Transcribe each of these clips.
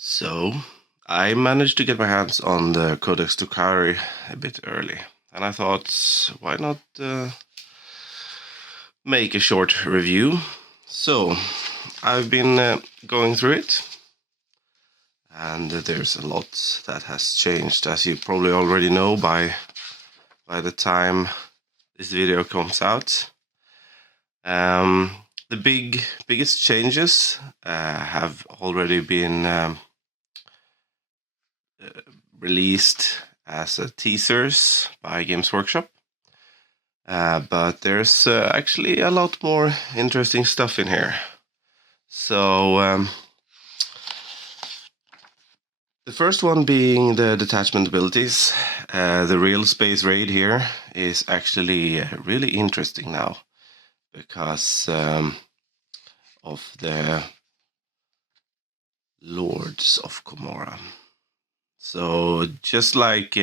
So, I managed to get my hands on the Codex Drukhari a bit early, and I thought, why not make a short review? So, I've been going through it, and there's a lot that has changed, as you probably already know by the time this video comes out. The biggest changes have already been released as teasers by Games Workshop. But there's actually a lot more interesting stuff in here. So, the first one being the detachment abilities. The real space raid here is actually really interesting now because of the Lords of Gomorrah. So, just like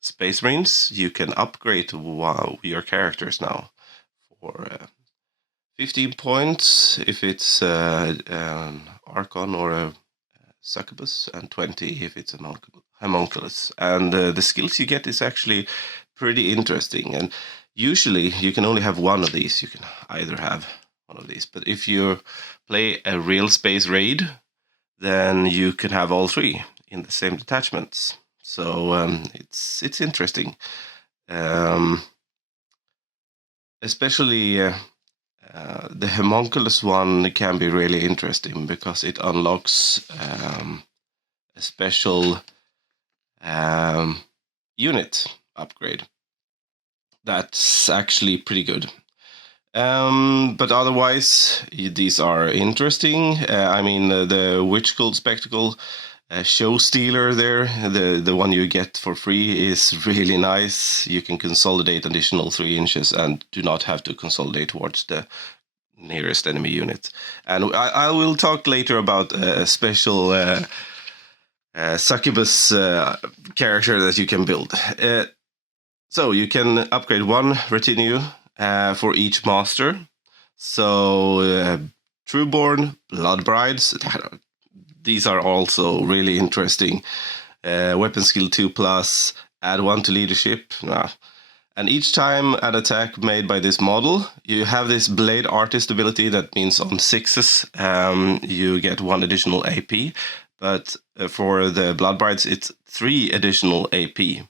Space Marines, you can upgrade your characters now for 15 points if it's an Archon or a Succubus, and 20 if it's an Homunculus. And the skills you get is actually pretty interesting. And usually you can only have one of these. You can either have one of these. But if you play a real space raid, then you can have all three in the same detachments. So it's interesting, especially the Homunculus one can be really interesting because it unlocks a special unit upgrade. That's actually pretty good. But otherwise, these are interesting. I mean, the Witch Cult Spectacle Show Stealer there, the one you get for free, is really nice. You can consolidate additional 3 inches and do not have to consolidate towards the nearest enemy unit. And I will talk later about a special Succubus character that you can build. So you can upgrade 1 retinue for each master. So Trueborn, Blood Brides, these are also really interesting. Weapon skill 2+, add 1 to leadership. And each time an attack made by this model, you have this Blade Artist ability. That means on 6s you get 1 additional AP. But for the Blood Brides, it's 3 additional AP.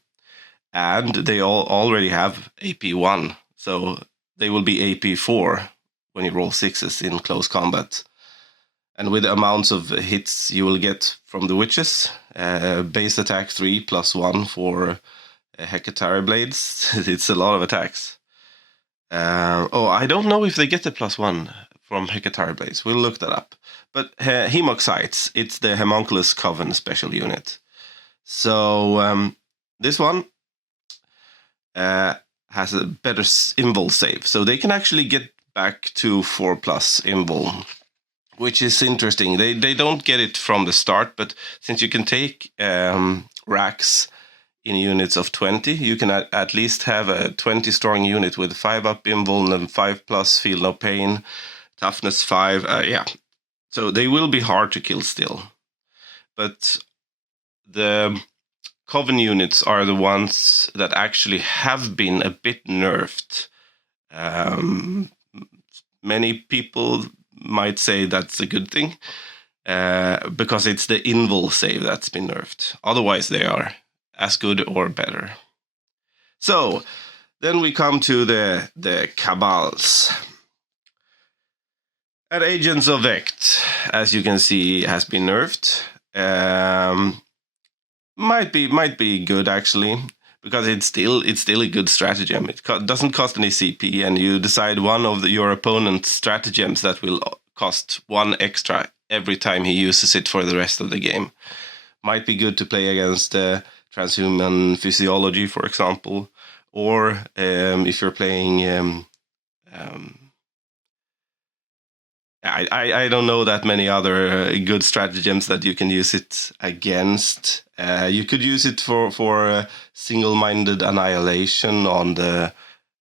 And they all already have AP 1. So they will be AP 4 when you roll 6s in close combat. And with the amounts of hits you will get from the witches, base attack 3 +1 for Hecatari blades. It's a lot of attacks. I don't know if they get the +1 from Hecatari blades. We'll look that up. But Hemoxites, it's the Homunculus Coven special unit. So this one has a better invul save. So they can actually get back to 4+ invul, which is interesting. They don't get it from the start, but since you can take racks in units of 20, you can at least have a 20 strong unit with 5 up invul and 5+ feel no pain, toughness 5. So they will be hard to kill still. But the Coven units are the ones that actually have been a bit nerfed. Many people might say that's a good thing because it's the invul save that's been nerfed. Otherwise, they are as good or better. So then we come to the Cabals. And Agents of Vect, as you can see, has been nerfed. Might be good actually, because it's still a good stratagem. It doesn't cost any CP, and you decide one of your opponent's stratagems that will cost 1 extra every time he uses it for the rest of the game. Might be good to play against transhuman physiology, for example, or if you're playing. I don't know that many other good stratagems that you can use it against. You could use it for single-minded annihilation on the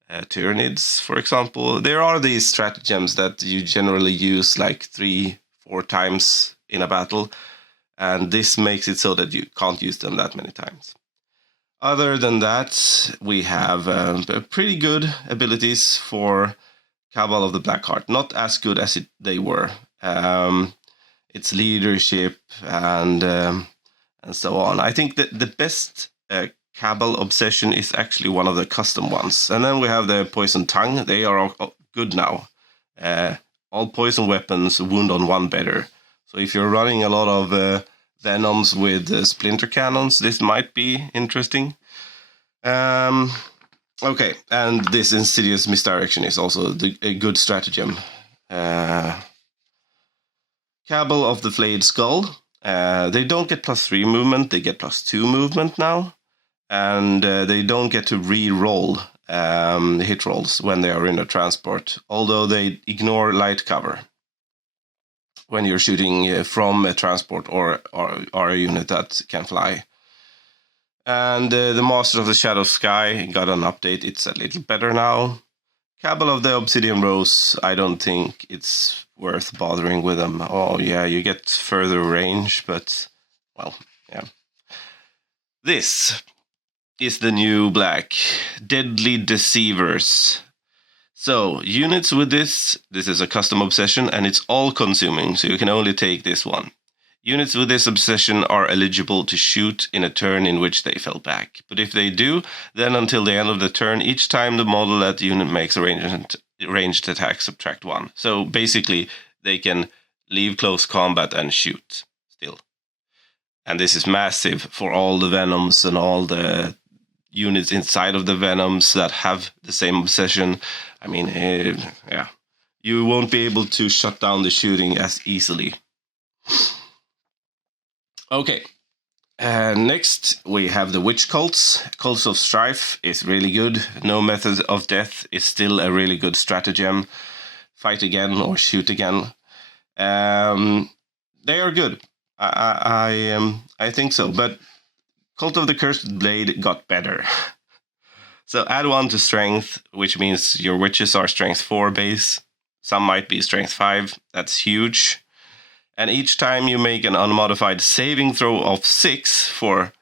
Tyranids, for example. There are these stratagems that you generally use like 3-4 times in a battle, and this makes it so that you can't use them that many times. Other than that, we have pretty good abilities for Cabal of the Blackheart. Not as good as they were. It's leadership and so on. I think that the best Cabal obsession is actually one of the custom ones. And then we have the Poison Tongue. They are all good now. All poison weapons wound on one better. So if you're running a lot of Venoms with splinter cannons, this might be interesting. Okay, and this Insidious Misdirection is also a good stratagem. Cabal of the Flayed Skull. They don't get +3 movement, they get +2 movement now. And they don't get to re-roll hit rolls when they are in a transport, although they ignore light cover when you're shooting from a transport or a unit that can fly. And the Master of the Shadow Sky got an update. It's a little better now. Cabal of the Obsidian Rose, I don't think it's worth bothering with them. Oh yeah, you get further range, but, well, yeah. This is the new black. Deadly Deceivers. So, units with this is a custom obsession, and it's all-consuming, so you can only take this one. Units with this obsession are eligible to shoot in a turn in which they fell back. But if they do, then until the end of the turn, each time the model that the unit makes a ranged attack, subtract 1. So basically, they can leave close combat and shoot still. And this is massive for all the Venoms and all the units inside of the Venoms that have the same obsession. I mean, yeah. You won't be able to shut down the shooting as easily. Okay, next we have the Witch Cults. Cults of Strife is really good. No Method of Death is still a really good stratagem. Fight again or shoot again. They are good. I think so, but Cult of the Cursed Blade got better. So add 1 to Strength, which means your witches are Strength 4 base. Some might be Strength 5. That's huge. And each time you make an unmodified saving throw of 6 for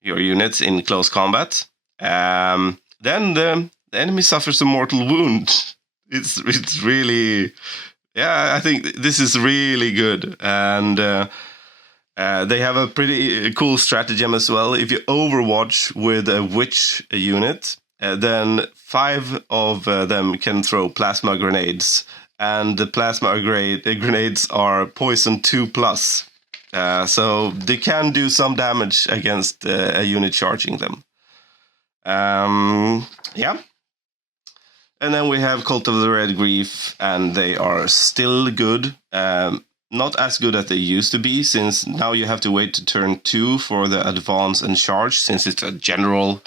your units in close combat, then the enemy suffers a mortal wound. It's really, yeah, I think this is really good. And they have a pretty cool stratagem as well. If you overwatch with a witch unit, then 5 of them can throw plasma grenades. And the plasma grenades are poison 2+. So they can do some damage against a unit charging them. Yeah. And then we have Cult of the Red Grief, and they are still good. Not as good as they used to be, since now you have to wait to turn 2 for the advance and charge, since it's a general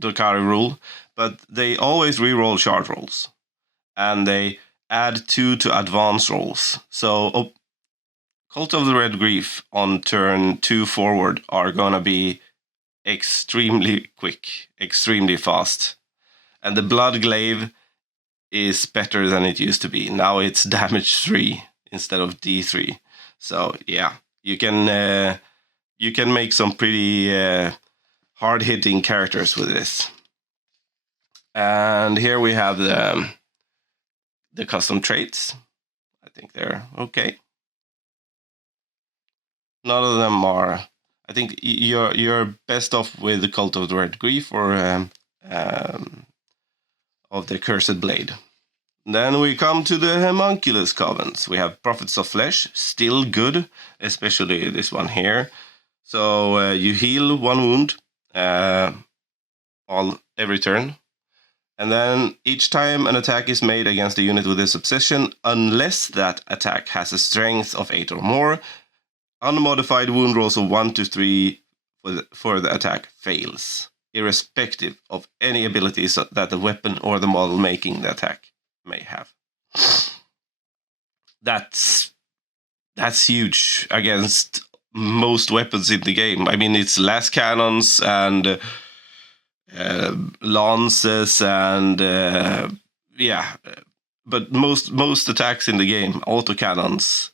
Drukhari rule. But they always reroll charge rolls, and they add 2 to advance rolls. So Cult of the Red Grief on turn 2 forward are gonna be extremely quick, extremely fast. And the Blood Glaive is better than it used to be. Now it's damage 3 instead of D3. So yeah, you can make some pretty hard-hitting characters with this. And here we have the custom traits. I think they're okay. None of them are. I think you're best off with the Cult of the Red Grief or of the Cursed Blade. Then we come to the Homunculus Covens. We have Prophets of Flesh, still good, especially this one here. So you heal 1 wound every turn. And then each time an attack is made against a unit with this obsession, unless that attack has a strength of 8 or more, unmodified wound rolls of 1 to 3 for the attack fails, irrespective of any abilities that the weapon or the model making the attack may have. That's huge against most weapons in the game. I mean, it's las cannons and lances and yeah, but most attacks in the game, autocannons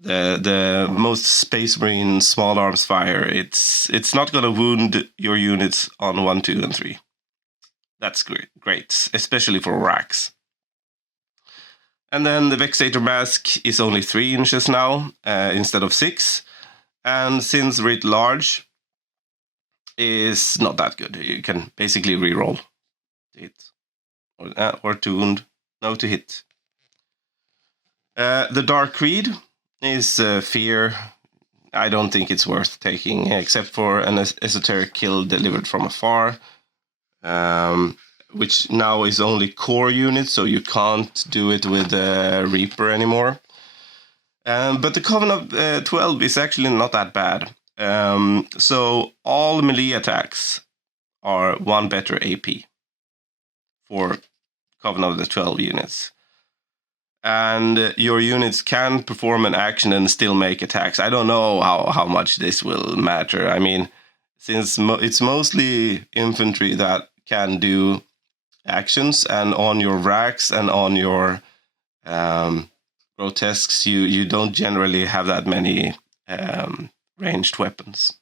the most Space Marine small arms fire, it's not going to wound your units on 1, 2, and 3. That's great, especially for racks. And then the Vexator Mask is only 3 inches now instead of 6. And since writ large is not that good, you can basically reroll to hit or to wound, no, to hit. The Dark Creed is fear. I don't think it's worth taking, except for an esoteric kill delivered from afar, which now is only core units, so you can't do it with Reaper anymore. But the Coven of 12 is actually not that bad. So all melee attacks are 1 better AP for Coven of the 12 units. And your units can perform an action and still make attacks. I don't know how much this will matter. I mean, since it's mostly infantry that can do actions, and on your racks and on your grotesques, you don't generally have that many ranged weapons.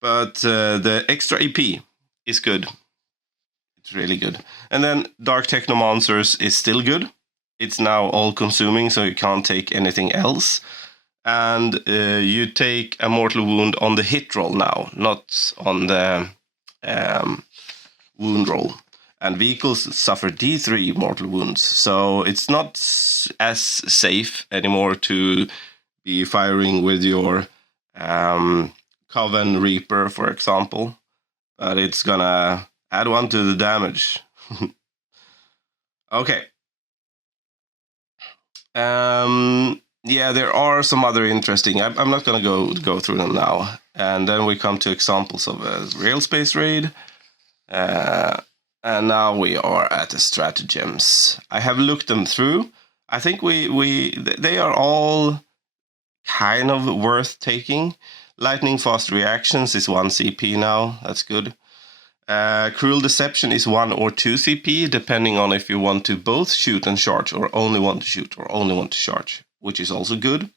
But the extra AP is good. It's really good. And then Dark Technomancers is still good. It's now all-consuming, so you can't take anything else. And you take a mortal wound on the hit roll now, not on the wound roll. And vehicles suffer D3 mortal wounds, so it's not as safe anymore to be firing with your Coven Reaper, for example. But it's gonna add 1 to the damage. Okay. Yeah, there are some other interesting. I'm not going to go through them now. And then we come to examples of a real space raid. And now we are at the stratagems. I have looked them through. I think they are all kind of worth taking. Lightning fast reactions is 1 CP now. That's good. Cruel Deception is 1 or 2 CP, depending on if you want to both shoot and charge, or only want to shoot, or only want to charge, which is also good.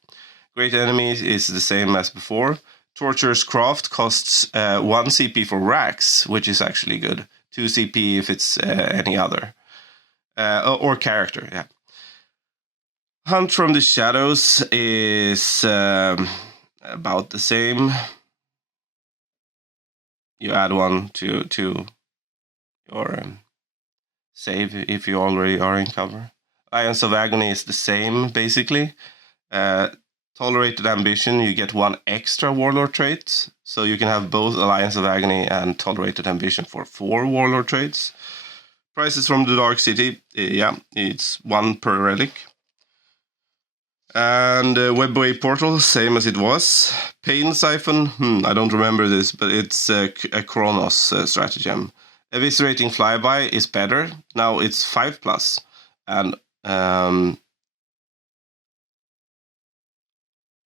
Great Enemy is the same as before. Torturer's Craft costs 1 CP for racks, which is actually good. 2 CP if it's any other. Or character, yeah. Hunt from the Shadows is about the same. You add 1 to your save if you already are in cover. Alliance of Agony is the same, basically. Tolerated Ambition, you get 1 extra Warlord trait. So you can have both Alliance of Agony and Tolerated Ambition for 4 Warlord traits. Prices from the Dark City, yeah, it's 1 per relic. And Webway Portal, same as it was. Pain Siphon, I don't remember this, but it's a Kronos stratagem. Eviscerating Flyby is better. Now it's 5+. And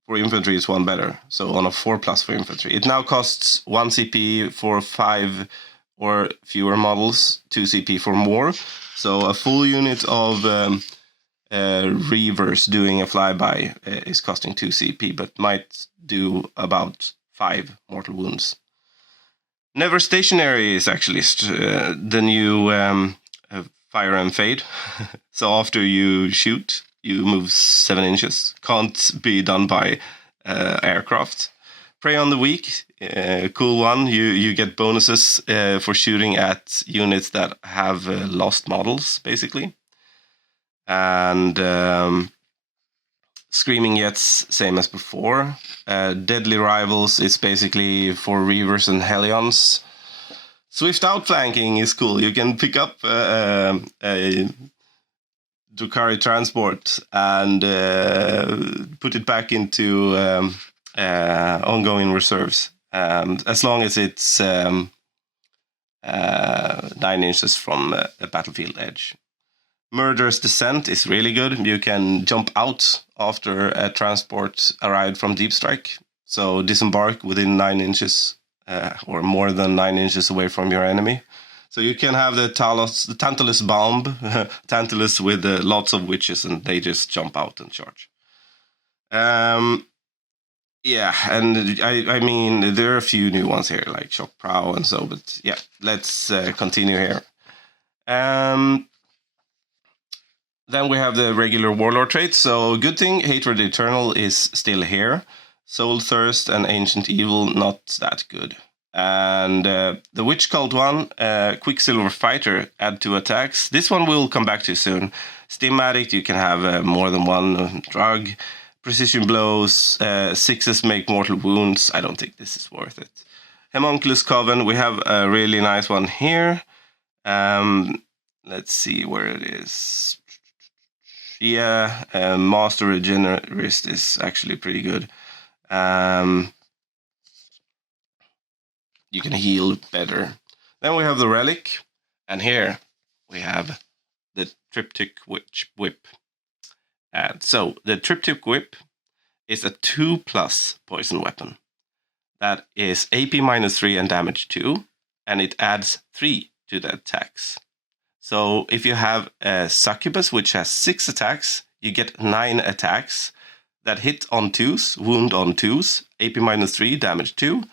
for infantry it's 1 better. So on a 4+ for infantry. It now costs 1 CP for 5 or fewer models, 2 CP for more. So a full unit of Reavers doing a flyby is costing 2 CP, but might do about 5 mortal wounds. Never Stationary is actually the new Fire and Fade. So after you shoot, you move 7 inches. Can't be done by aircraft. Prey on the Weak, cool one. You get bonuses for shooting at units that have lost models, basically. And Screaming Jets, same as before. Deadly Rivals is basically for Reavers and Hellions. Swift Outflanking is cool. You can pick up a Drukhari transport and put it back into ongoing reserves. As long as it's 9 inches from a battlefield edge. Murderous Descent is really good. You can jump out after a transport arrived from Deep Strike. So disembark within 9 inches or more than 9 inches away from your enemy. So you can have the Tantalus Bomb, Tantalus with lots of witches, and they just jump out and charge. Yeah, and I mean, there are a few new ones here, like Shock Prow and so, but yeah, let's continue here. Then we have the regular Warlord traits. So good thing, Hatred Eternal is still here. Soul Thirst and Ancient Evil, not that good. And the Witch Cult one, Quicksilver Fighter, add 2 attacks. This one we'll come back to soon. Stim Addict, you can have more than one drug. Precision Blows, 6s make mortal wounds. I don't think this is worth it. Homunculus Coven, we have a really nice one here. Let's see where it is. Yeah, Master Regenerist is actually pretty good. You can heal better. Then we have the Relic, and here we have the Triptych Whip. And so the Triptych Whip is a 2+ poison weapon. That is AP -3 and damage 2, and it adds 3 to the attacks. So if you have a Succubus, which has 6 attacks, you get 9 attacks that hit on 2s, wound on 2s, AP -3, damage 2.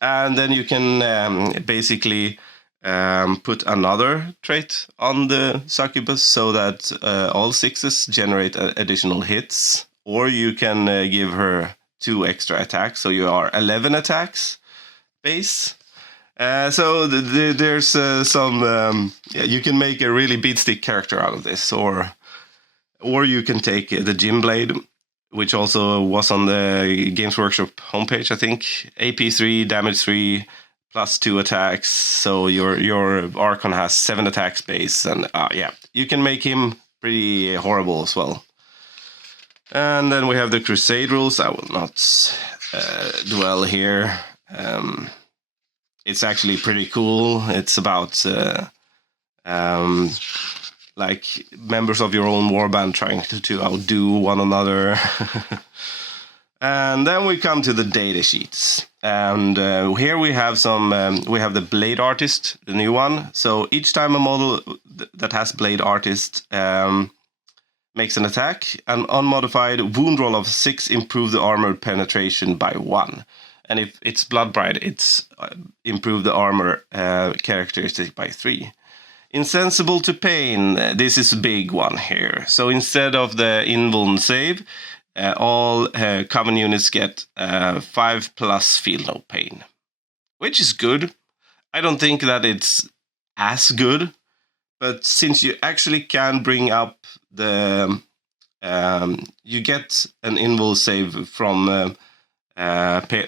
And then you can basically put another trait on the Succubus so that all 6s generate additional hits. Or you can give her 2 extra attacks, so you are 11 attacks base. So there's some... you can make a really beatstick character out of this, or you can take the Gym Blade, which also was on the Games Workshop homepage, I think. AP3, damage 3, plus 2 attacks. So your Archon has 7 attacks base, and yeah, you can make him pretty horrible as well. And then we have the Crusade rules. I will not dwell here. It's actually pretty cool. It's about like members of your own warband trying to outdo one another. And then we come to the data sheets. And here we have some, we have the Blade Artist, the new one. So each time a model that has Blade Artist makes an attack, an unmodified wound roll of 6 improve the armor penetration by 1. And if it's Blood Bride, it's improve the armor characteristic by 3. Insensible to pain, this is a big one here. So instead of the invuln save, all common units get 5+ feel no pain, which is good. I don't think that it's as good, but since you actually can bring up the... you get an invul save from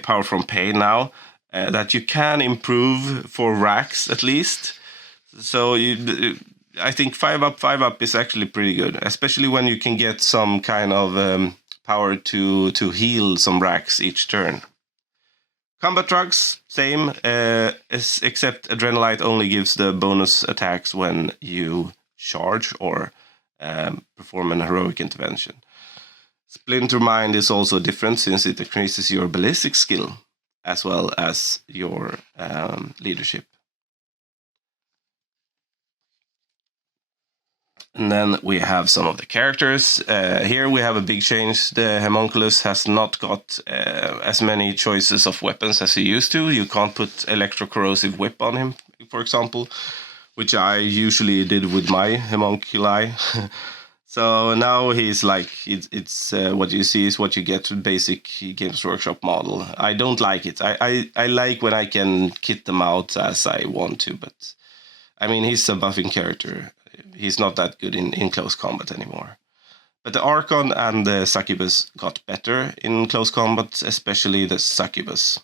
Power from Pain now, that you can improve for racks at least. So I think 5+ is actually pretty good, especially when you can get some kind of power to heal some racks each turn. Combat drugs, same, except Adrenalite only gives the bonus attacks when you charge or perform an heroic intervention. Splinter Mind is also different since it increases your ballistic skill as well as your leadership. And then we have some of the characters. Here we have a big change. The Homunculus has not got as many choices of weapons as he used to. You can't put electrocorrosive whip on him, for example, which I usually did with my Homunculi. So now he's like, it's what you see is what you get with basic Games Workshop model. I don't like it. I like when I can kit them out as I want to, but I mean, he's a buffing character. He's not that good in close combat anymore. But the Archon and the Succubus got better in close combat, especially the Succubus.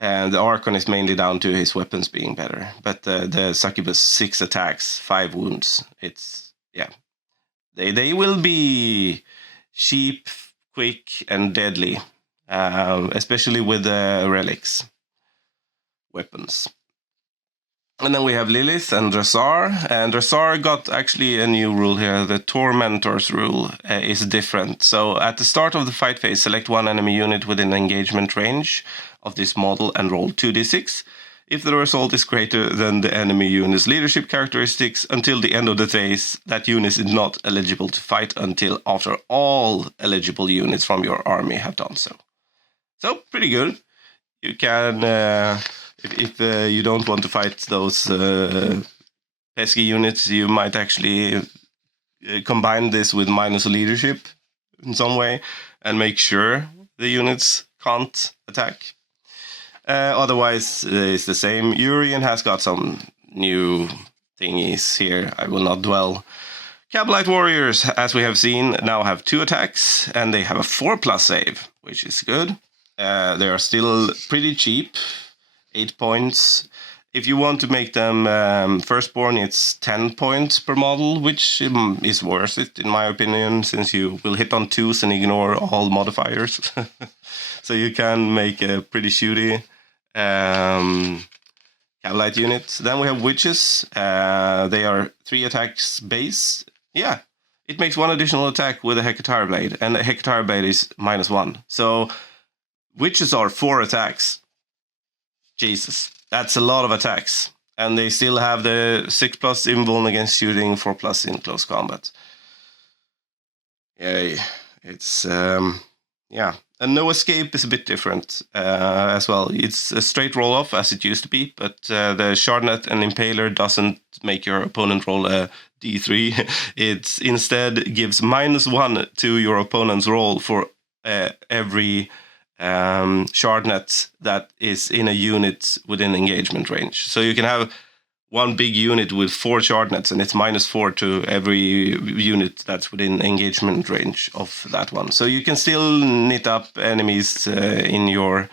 And the Archon is mainly down to his weapons being better. But the Succubus, 6 attacks, 5 wounds. It's, yeah. They will be cheap, quick, and deadly. Especially with the relics weapons. And then we have Lilith and Drazar. And Drazar got actually a new rule here. The Tormentor's rule is different. So at the start of the fight phase, select one enemy unit within engagement range of this model and roll 2d6. If the result is greater than the enemy unit's leadership characteristics until the end of the phase, that unit is not eligible to fight until after all eligible units from your army have done so. So, pretty good. You can, if you don't want to fight those pesky units, you might actually combine this with minus leadership in some way and make sure the units can't attack. Otherwise, it's the same. Urian has got some new thingies here. I will not dwell. Cabalite warriors, as we have seen, now have 2 attacks, and they have a 4+ save, which is good. They are still pretty cheap, 8 points. If you want to make them firstborn, it's 10 points per model, which is worth it, in my opinion, since you will hit on 2s and ignore all modifiers. So you can make a pretty shooty Cabalite unit. Then we have witches. They are 3 attacks base. Yeah, it makes 1 additional attack with a Hecatar blade, and a Hecatar blade is -1. So witches are 4 attacks. Jesus, that's a lot of attacks. And they still have the 6+ invuln against shooting, 4+ in close combat. Yay. It's, yeah. And no escape is a bit different as well. It's a straight roll-off, as it used to be, but the Shardnet and Impaler doesn't make your opponent roll a d3. It instead gives -1 to your opponent's roll for every Shardnet that is in a unit within engagement range. So you can have 1 big unit with 4 Shardnets, and it's -4 to every unit that's within engagement range of that one. So you can still knit up enemies in your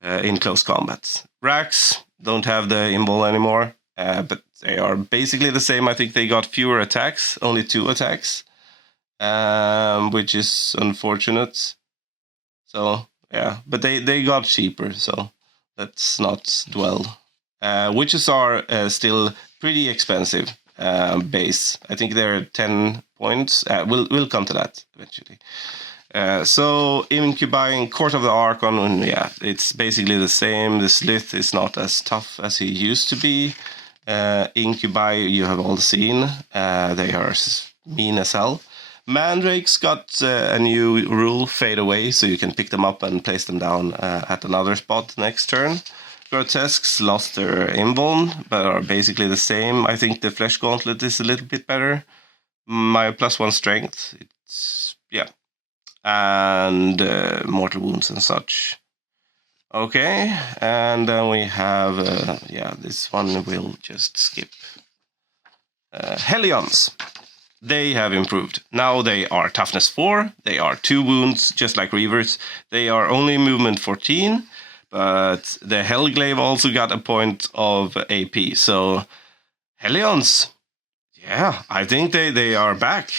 in close combat. Racks don't have the invul anymore, but they are basically the same. I think they got fewer attacks, only 2 attacks, which is unfortunate. So yeah, but they got cheaper, so let's not dwell. Witches are still pretty expensive base. I think they're 10 points. We'll come to that eventually. So Incubi and Court of the Archon, yeah, it's basically the same. The Slith is not as tough as he used to be. Incubi, you have all seen. They are mean as hell. Mandrakes got a new rule, Fade Away, so you can pick them up and place them down at another spot next turn. Grotesques lost their invuln, but are basically the same. I think the Flesh Gauntlet is a little bit better. My +1 strength, it's, yeah. And mortal wounds and such. Okay, and then we have, yeah, this one we'll just skip. Hellions. They have improved. Now they are toughness 4, they are 2 wounds, just like Reavers. They are only movement 14, but the Hellglaive also got a point of AP. So, Hellions, yeah, I think they are back.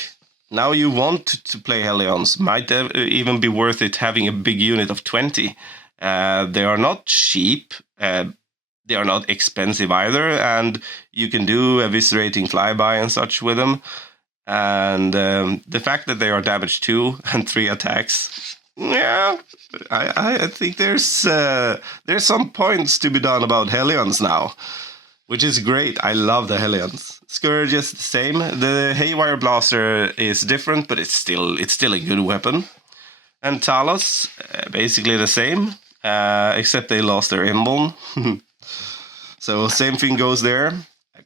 Now you want to play Hellions. Might even be worth it having a big unit of 20. They are not cheap. They are not expensive either. And you can do eviscerating flyby and such with them. And the fact that they are damage 2 and 3 attacks, yeah, I think there's some points to be done about Hellions now, which is great. I love the Hellions. Scourge is the same. The Haywire Blaster is different, but it's still a good weapon. And Talos, basically the same, except they lost their invuln. So same thing goes there.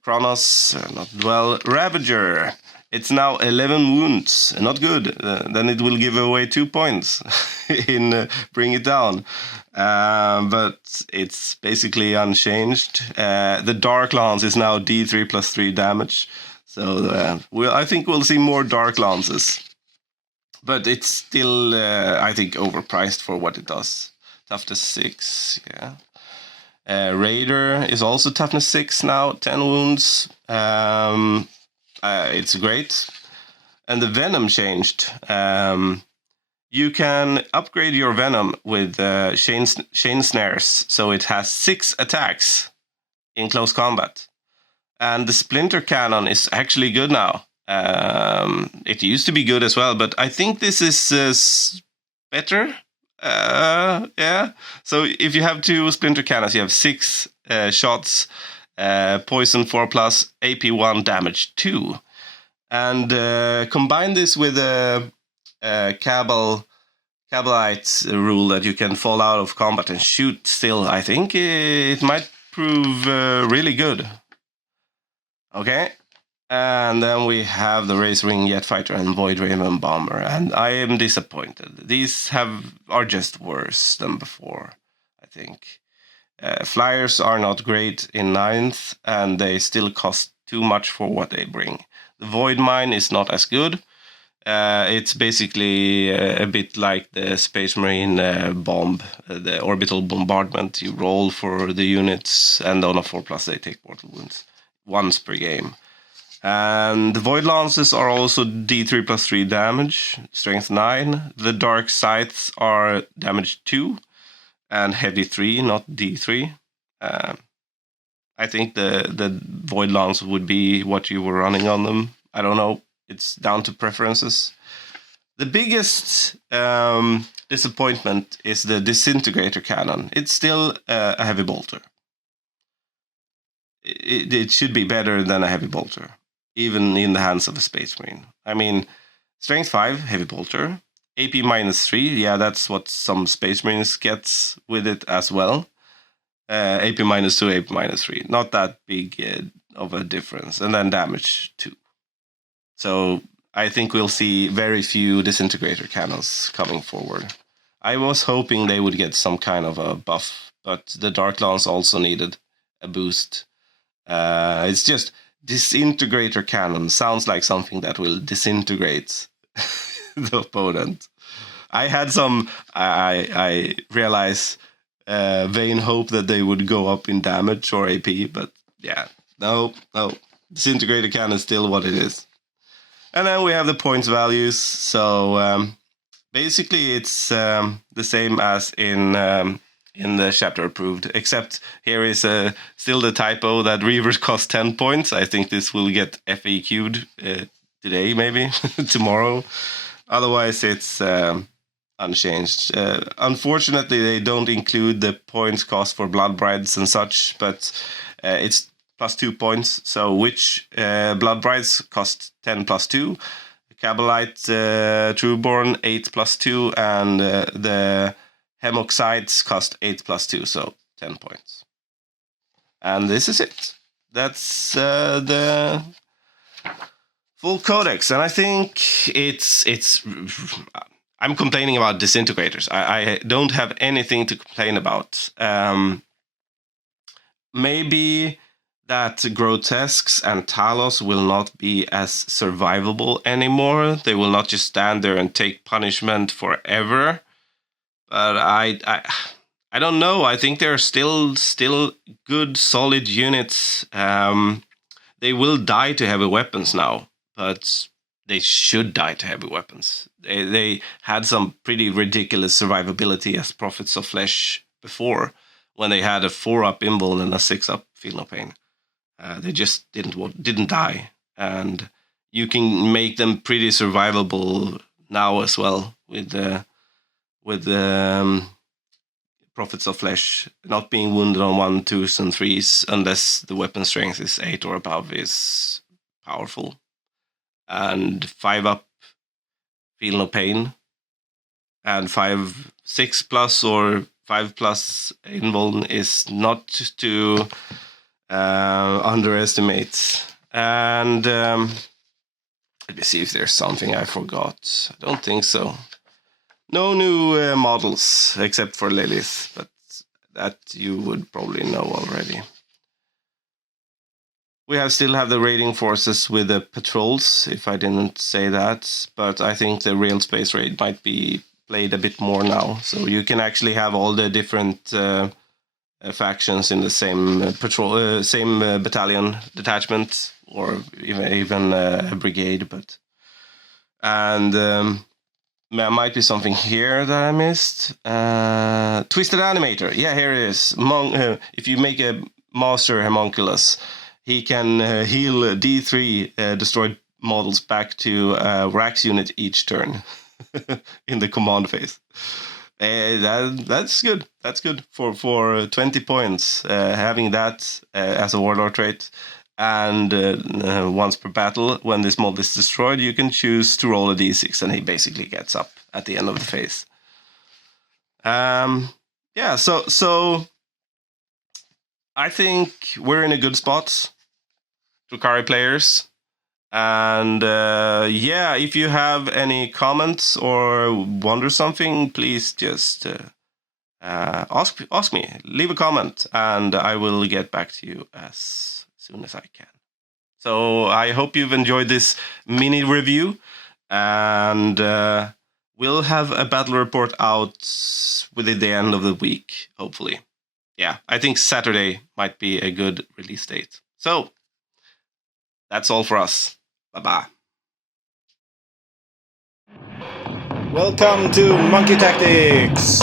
Kronos, not well. Ravager. It's now 11 wounds. Not good. Then it will give away 2 points in Bring It Down. But it's basically unchanged. The Dark Lance is now D3 + 3 damage. So I think we'll see more Dark Lances. But it's still, I think, overpriced for what it does. Toughness 6, yeah. Raider is also toughness 6 now, 10 wounds. It's great. And the Venom changed. You can upgrade your Venom with Chain Snares, so it has 6 attacks in close combat. And the Splinter Cannon is actually good now. It used to be good as well, but I think this is better. Yeah. So if you have 2 splinter cannons, you have 6 shots, poison 4+, AP 1, damage 2. And combine this with a Cabalite rule that you can fall out of combat and shoot still. I think it might prove really good. Okay. And then we have the Razor Wing Jet Fighter and Void Raven Bomber, and I am disappointed. These are just worse than before, I think. Flyers are not great in 9th, and they still cost too much for what they bring. The Void Mine is not as good. It's basically a bit like the Space Marine bomb, the orbital bombardment. You roll for the units, and on a 4+, they take mortal wounds once per game. And the Void Lances are also D3+3 damage, strength 9. The Dark Scythes are damage 2 and heavy 3, not D3. I think the Void Lance would be what you were running on them. I don't know. It's down to preferences. The biggest disappointment is the Disintegrator Cannon. It's still a heavy bolter. It should be better than a heavy bolter, even in the hands of a Space Marine. I mean, strength 5, heavy bolter. AP -3, yeah, that's what some Space Marines gets with it as well. AP -2, AP -3. Not that big of a difference. And then damage 2. So I think we'll see very few Disintegrator Cannons coming forward. I was hoping they would get some kind of a buff, but the Dark Lance also needed a boost. It's just Disintegrator Cannon sounds like something that will disintegrate the opponent. I had some, I realize, vain hope that they would go up in damage or AP, but yeah, no. Disintegrator Cannon is still what it is. And then we have the points values. So basically it's the same as in the chapter approved, except here is still the typo that Reavers cost 10 points. I think this will get FAQ'd today, maybe, tomorrow. Otherwise, it's unchanged. Unfortunately, they don't include the points cost for Blood Brides and such, but it's +2 points. So which Blood Brides cost 10 +2, Cabalite Trueborn 8 +2, and the Hemoxides cost 8 +2, so 10 points. And this is it. That's the full codex, and I think it's. I'm complaining about disintegrators. I don't have anything to complain about. Maybe that Grotesques and Talos will not be as survivable anymore. They will not just stand there and take punishment forever. But I don't know. I think they're still good, solid units. They will die to heavy weapons now, but they should die to heavy weapons. They had some pretty ridiculous survivability as Prophets of Flesh before, when they had a 4-up invul and a 6-up Feel No Pain. They just didn't die, and you can make them pretty survivable now as well with Prophets of Flesh not being wounded on 1, 2s, and 3s unless the weapon strength is 8 or above is powerful. And 5-up Feel No Pain, and 5, 6+ or 5+ invuln is not to underestimate. And let me see if there's something I forgot. I don't think so. No new models except for Lilith, but that you would probably know already. We still have the raiding forces with the patrols, if I didn't say that, but I think the real space raid might be played a bit more now. So you can actually have all the different factions in the same patrol, same battalion detachment, or even a brigade. But there might be something here that I missed. Twisted Animator, yeah, here it is. If you make a Master Homunculus, he can heal D3 destroyed models back to Rax unit each turn in the command phase. That's good. That's good for 20 points. Having that as a Warlord trait, and once per battle, when this mod is destroyed, you can choose to roll a d6, and he basically gets up at the end of the phase. Yeah. So I think we're in a good spot, Drukhari players. And yeah, if you have any comments or wonder something, please just ask me. Leave a comment, and I will get back to you as soon as I can. So I hope you've enjoyed this mini review, and we'll have a battle report out within the end of the week, hopefully. Yeah, I think Saturday might be a good release date. So that's all for us. Bye-bye. Welcome to Monkeigh Tactics!